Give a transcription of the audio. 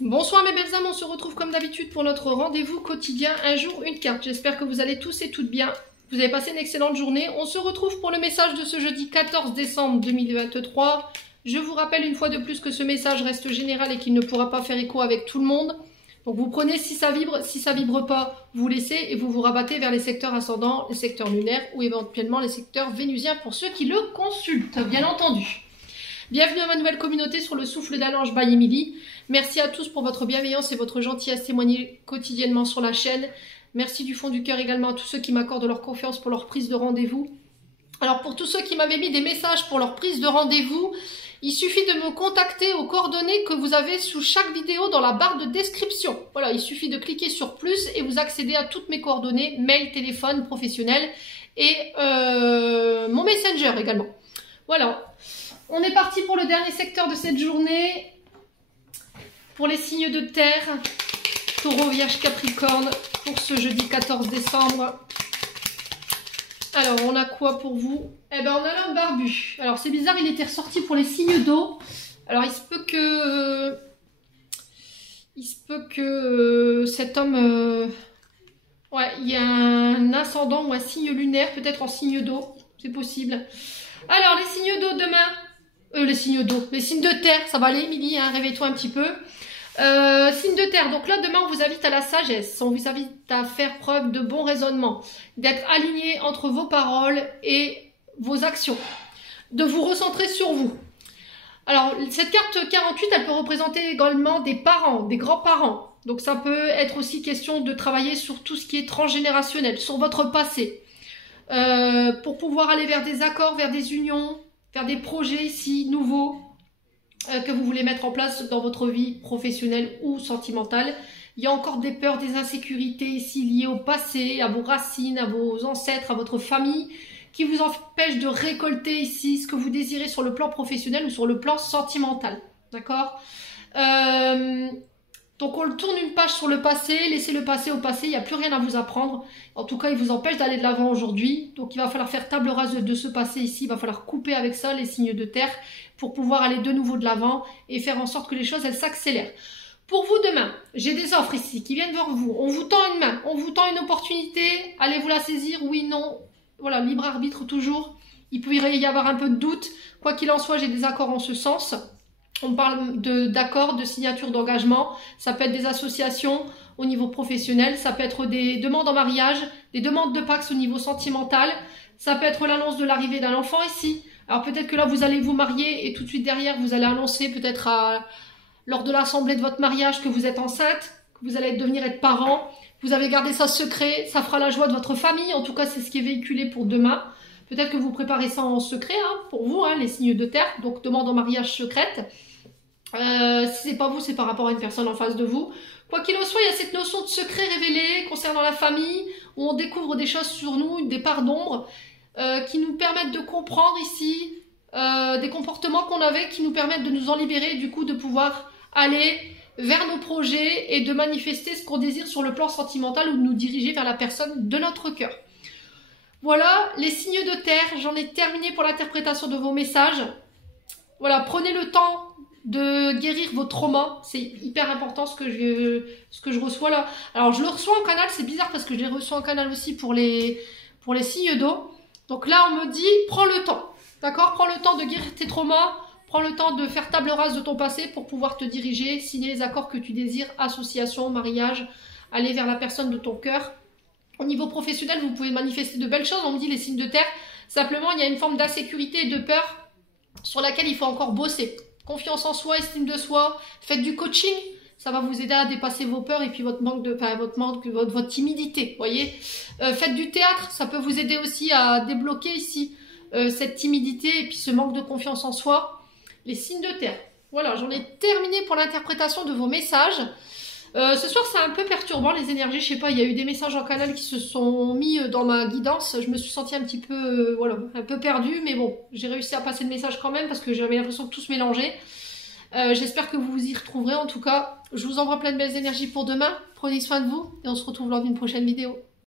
Bonsoir mes belles âmes, on se retrouve comme d'habitude pour notre rendez-vous quotidien, un jour une carte. J'espère que vous allez tous et toutes bien, vous avez passé une excellente journée. On se retrouve pour le message de ce jeudi 14 décembre 2023. Je vous rappelle une fois de plus que ce message reste général et qu'il ne pourra pas faire écho avec tout le monde. Donc vous prenez si ça vibre pas, vous laissez et vous vous rabattez vers les secteurs ascendants, les secteurs lunaires ou éventuellement les secteurs vénusiens pour ceux qui le consultent, bien entendu. Bienvenue à ma nouvelle communauté sur le souffle d'un ange by Emily. Merci à tous pour votre bienveillance et votre gentillesse témoignée quotidiennement sur la chaîne. Merci du fond du cœur également à tous ceux qui m'accordent leur confiance pour leur prise de rendez-vous. Alors pour tous ceux qui m'avaient mis des messages pour leur prise de rendez-vous, il suffit de me contacter aux coordonnées que vous avez sous chaque vidéo dans la barre de description. Voilà, il suffit de cliquer sur plus et vous accédez à toutes mes coordonnées, mail, téléphone, professionnel et mon messenger également. Voilà. On est parti pour le dernier secteur de cette journée. Pour les signes de terre, Taureau, Vierge, Capricorne, pour ce jeudi 14 décembre. Alors, on a quoi pour vous? Eh ben, on a l'homme barbu. Alors, c'est bizarre, il était ressorti pour les signes d'eau. Alors, il se peut que cet homme... ouais, il y a un ascendant ou un signe lunaire, peut-être en signe d'eau. C'est possible. Alors, les signes d'eau demain... les signes d'eau, les signes de terre, ça va aller, Émilie, hein, réveille-toi un petit peu. Signes de terre, donc là, demain, on vous invite à la sagesse, on vous invite à faire preuve de bon raisonnement, d'être aligné entre vos paroles et vos actions, de vous recentrer sur vous. Alors, cette carte 48, elle peut représenter également des parents, des grands-parents. Donc, ça peut être aussi question de travailler sur tout ce qui est transgénérationnel, sur votre passé, pour pouvoir aller vers des accords, vers des unions, faire des projets ici nouveaux que vous voulez mettre en place dans votre vie professionnelle ou sentimentale. Il y a encore des peurs, des insécurités ici liées au passé, à vos racines, à vos ancêtres, à votre famille, qui vous empêchent de récolter ici ce que vous désirez sur le plan professionnel ou sur le plan sentimental. D'accord ? Donc on tourne une page sur le passé, laissez le passé au passé, il n'y a plus rien à vous apprendre. En tout cas, il vous empêche d'aller de l'avant aujourd'hui. Donc il va falloir faire table rase de ce passé ici, il va falloir couper avec ça les signes de terre pour pouvoir aller de nouveau de l'avant et faire en sorte que les choses elles s'accélèrent. Pour vous demain, j'ai des offres ici qui viennent vers vous. On vous tend une main, on vous tend une opportunité, allez-vous la saisir? Oui, non. Voilà, libre arbitre toujours. Il peut y avoir un peu de doute. Quoi qu'il en soit, j'ai des accords en ce sens. On parle d'accords, de signatures d'engagement, ça peut être des associations au niveau professionnel, ça peut être des demandes en mariage, des demandes de Pax au niveau sentimental, ça peut être l'annonce de l'arrivée d'un enfant ici. Alors peut-être que là vous allez vous marier et tout de suite derrière vous allez annoncer peut-être lors de l'assemblée de votre mariage que vous êtes enceinte, que vous allez devenir être parent, vous avez gardé ça secret, ça fera la joie de votre famille, en tout cas c'est ce qui est véhiculé pour demain. Peut-être que vous préparez ça en secret pour vous, les signes de terre, donc demande en mariage secrète. Si c'est pas vous, c'est par rapport à une personne en face de vous. Quoi qu'il en soit, il y a cette notion de secret révélé concernant la famille, où on découvre des choses sur nous, des parts d'ombre, qui nous permettent de comprendre ici des comportements qu'on avait, qui nous permettent de nous en libérer, du coup de pouvoir aller vers nos projets et de manifester ce qu'on désire sur le plan sentimental ou de nous diriger vers la personne de notre cœur. Voilà, les signes de terre, j'en ai terminé pour l'interprétation de vos messages. Voilà, prenez le temps de guérir vos traumas, c'est hyper important ce que je reçois là. Alors je le reçois en canal, c'est bizarre parce que je les reçois en canal aussi pour les signes d'eau. Donc là on me dit, prends le temps, d'accord? Prends le temps de guérir tes traumas, prends le temps de faire table rase de ton passé pour pouvoir te diriger, signer les accords que tu désires, association, mariage, aller vers la personne de ton cœur. Au niveau professionnel, vous pouvez manifester de belles choses, on me dit les signes de terre. Simplement, il y a une forme d'insécurité et de peur sur laquelle il faut encore bosser. Confiance en soi, estime de soi, faites du coaching, ça va vous aider à dépasser vos peurs et puis votre timidité, voyez. Faites du théâtre, ça peut vous aider aussi à débloquer ici cette timidité et puis ce manque de confiance en soi. Les signes de terre. Voilà, j'en ai terminé pour l'interprétation de vos messages. Ce soir, c'est un peu perturbant les énergies, je sais pas, il y a eu des messages en canal qui se sont mis dans ma guidance, je me suis sentie un petit peu, voilà, un peu perdue, mais bon, j'ai réussi à passer le message quand même parce que j'avais l'impression de tout se mélanger. J'espère que vous vous y retrouverez, en tout cas, je vous envoie plein de belles énergies pour demain, prenez soin de vous et on se retrouve lors d'une prochaine vidéo.